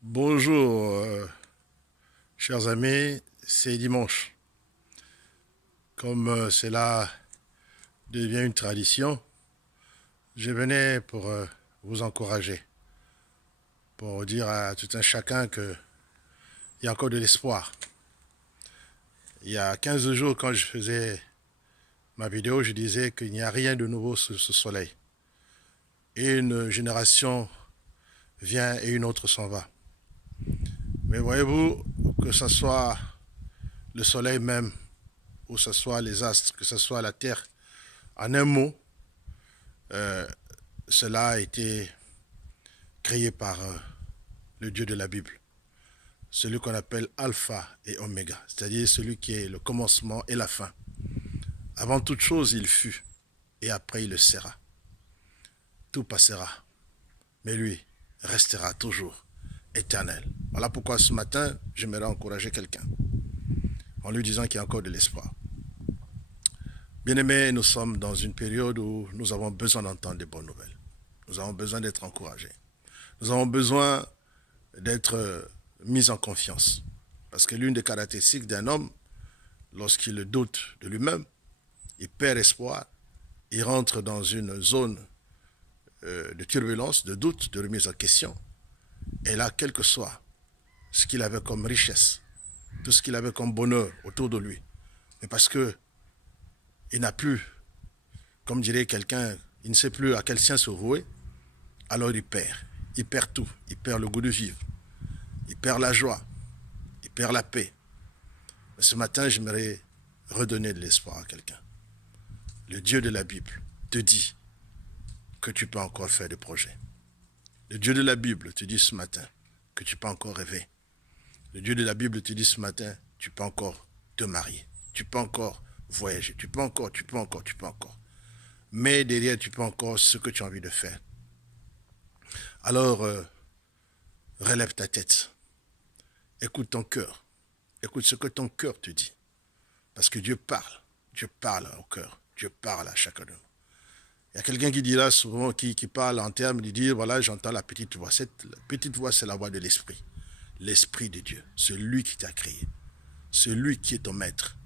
Bonjour, chers amis, c'est dimanche. Comme cela devient une tradition, je venais pour vous encourager, pour dire à tout un chacun qu'il y a encore de l'espoir. Il y a 15 jours, quand je faisais ma vidéo, je disais qu'il n'y a rien de nouveau sous ce soleil. Et une génération vient et une autre s'en va. Mais voyez-vous, que ce soit le soleil même, ou que ce soit les astres, que ce soit la terre, en un mot, euh, cela a été créé par le Dieu de la Bible, celui qu'on appelle Alpha et Oméga, c'est-à-dire celui qui est le commencement et la fin. Avant toute chose, il fut, et après il le sera. Tout passera, mais lui restera toujours éternel. Voilà pourquoi ce matin, j'aimerais encourager quelqu'un en lui disant qu'il y a encore de l'espoir. Bien-aimés, nous sommes dans une période où nous avons besoin d'entendre des bonnes nouvelles. Nous avons besoin d'être encouragés. Nous avons besoin d'être mis en confiance. Parce que l'une des caractéristiques d'un homme, lorsqu'il doute de lui-même, il perd espoir, il rentre dans une zone de turbulence, de doute, de remise en question. Et là, quel que soit ce qu'il avait comme richesse, tout ce qu'il avait comme bonheur autour de lui, mais parce que il n'a plus, comme dirait quelqu'un, il ne sait plus à quel sien se vouer, alors il perd. Il perd tout. Il perd le goût de vivre. Il perd la joie. Il perd la paix. Mais ce matin, j'aimerais redonner de l'espoir à quelqu'un. Le Dieu de la Bible te dit que tu peux encore faire des projets. Le Dieu de la Bible te dit ce matin que tu peux encore rêver. Le Dieu de la Bible te dit ce matin, tu peux encore te marier. Tu peux encore voyager. Tu peux encore. Mais derrière, tu peux encore ce que tu as envie de faire. Alors, relève ta tête. Écoute ton cœur. Écoute ce que ton cœur te dit. Parce que Dieu parle. Dieu parle au cœur. Dieu parle à chacun de nous. Il y a quelqu'un qui dira souvent, qui parle en termes de dire, voilà, j'entends la petite voix. Cette petite voix, c'est la voix de l'Esprit. L'Esprit de Dieu. C'est lui qui t'a créé. C'est lui qui est ton maître.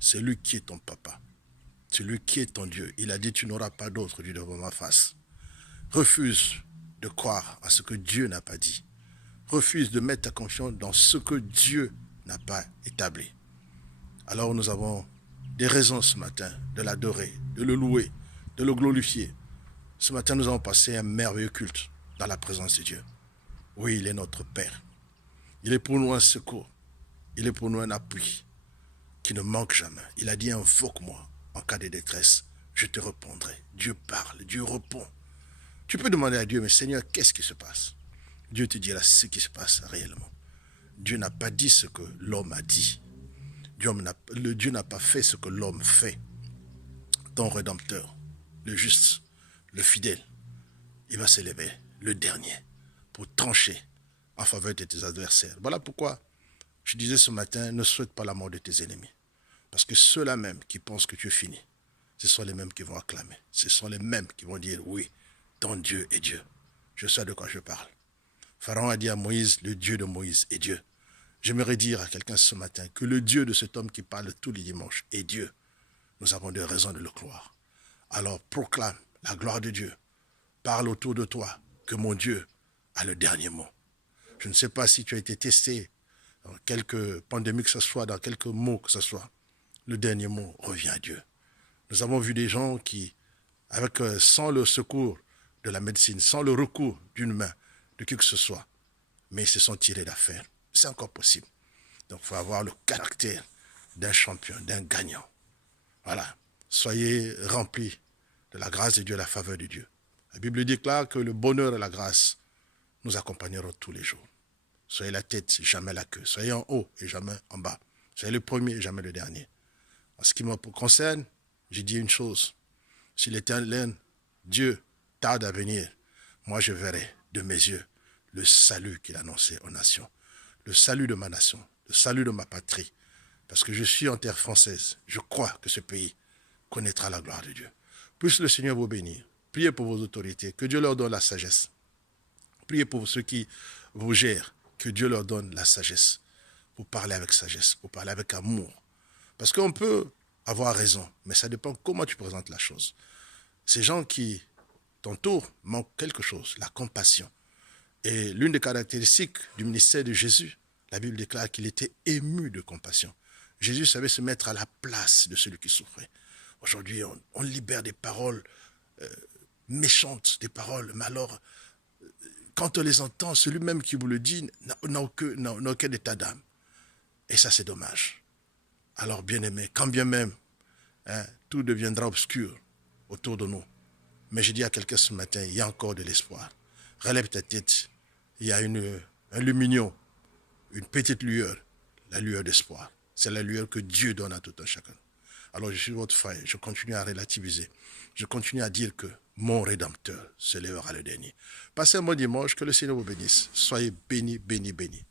C'est lui qui est ton papa. C'est lui qui est ton Dieu. Il a dit, tu n'auras pas d'autre Dieu devant ma face. Refuse de croire à ce que Dieu n'a pas dit. Refuse de mettre ta confiance dans ce que Dieu n'a pas établi. Alors nous avons des raisons ce matin de l'adorer, de le louer, de le glorifier. Ce matin, nous avons passé un merveilleux culte dans la présence de Dieu. Oui, il est notre Père. Il est pour nous un secours. Il est pour nous un appui qui ne manque jamais. Il a dit, invoque-moi en cas de détresse. Je te répondrai. Dieu parle, Dieu répond. Tu peux demander à Dieu, mais Seigneur, qu'est-ce qui se passe? Dieu te dira ce qui se passe réellement. Dieu n'a pas dit ce que l'homme a dit. Dieu n'a pas fait ce que l'homme fait. Ton Rédempteur, le juste, le fidèle, il va s'élever, le dernier, pour trancher en faveur de tes adversaires. Voilà pourquoi je disais ce matin, ne souhaite pas la mort de tes ennemis. Parce que ceux-là même qui pensent que tu es fini, ce sont les mêmes qui vont acclamer. Ce sont les mêmes qui vont dire, oui, ton Dieu est Dieu. Je sais de quoi je parle. Pharaon a dit à Moïse, le Dieu de Moïse est Dieu. J'aimerais dire à quelqu'un ce matin que le Dieu de cet homme qui parle tous les dimanches est Dieu. Nous avons des raisons de le croire. Alors proclame la gloire de Dieu. Parle autour de toi que mon Dieu a le dernier mot. Je ne sais pas si tu as été testé dans quelque pandémie que ce soit, dans quelques mots que ce soit. Le dernier mot revient à Dieu. Nous avons vu des gens qui, sans le secours de la médecine, sans le recours d'une main, de qui que ce soit, mais ils se sont tirés d'affaire. C'est encore possible. Donc il faut avoir le caractère d'un champion, d'un gagnant. Voilà. Soyez remplis de la grâce de Dieu, la faveur de Dieu. La Bible déclare que le bonheur et la grâce nous accompagneront tous les jours. Soyez la tête, jamais la queue. Soyez en haut et jamais en bas. Soyez le premier et jamais le dernier. En ce qui me concerne, j'ai dit une chose. Si l'Éternel, Dieu, tarde à venir, moi je verrai de mes yeux le salut qu'il annonçait aux nations. Le salut de ma nation, le salut de ma patrie. Parce que je suis en terre française. Je crois que ce pays connaîtra la gloire de Dieu. Puisse le Seigneur vous bénir. Priez pour vos autorités. Que Dieu leur donne la sagesse. Priez pour ceux qui vous gèrent. que Dieu leur donne la sagesse pour parler avec sagesse, pour parler avec amour. Parce qu'on peut avoir raison, mais ça dépend comment tu présentes la chose. Ces gens qui t'entourent manquent quelque chose, la compassion. Et l'une des caractéristiques du ministère de Jésus, la Bible déclare qu'il était ému de compassion. Jésus savait se mettre à la place de celui qui souffrait. Aujourd'hui, on libère des paroles méchantes, des paroles, mais alors, quand on les entend, celui même qui vous le dit n'a aucun état d'âme. Et ça, c'est dommage. Alors, bien-aimé, quand bien même, tout deviendra obscur autour de nous. Mais je dis à quelqu'un ce matin, il y a encore de l'espoir. Relève ta tête. Il y a un lumignon, une petite lueur, la lueur d'espoir. C'est la lueur que Dieu donne à tout un chacun. Alors je suis votre frère, je continue à relativiser. Je continue à dire que mon Rédempteur se lèvera le dernier. Passez un bon dimanche, que le Seigneur vous bénisse. Soyez bénis, bénis, bénis.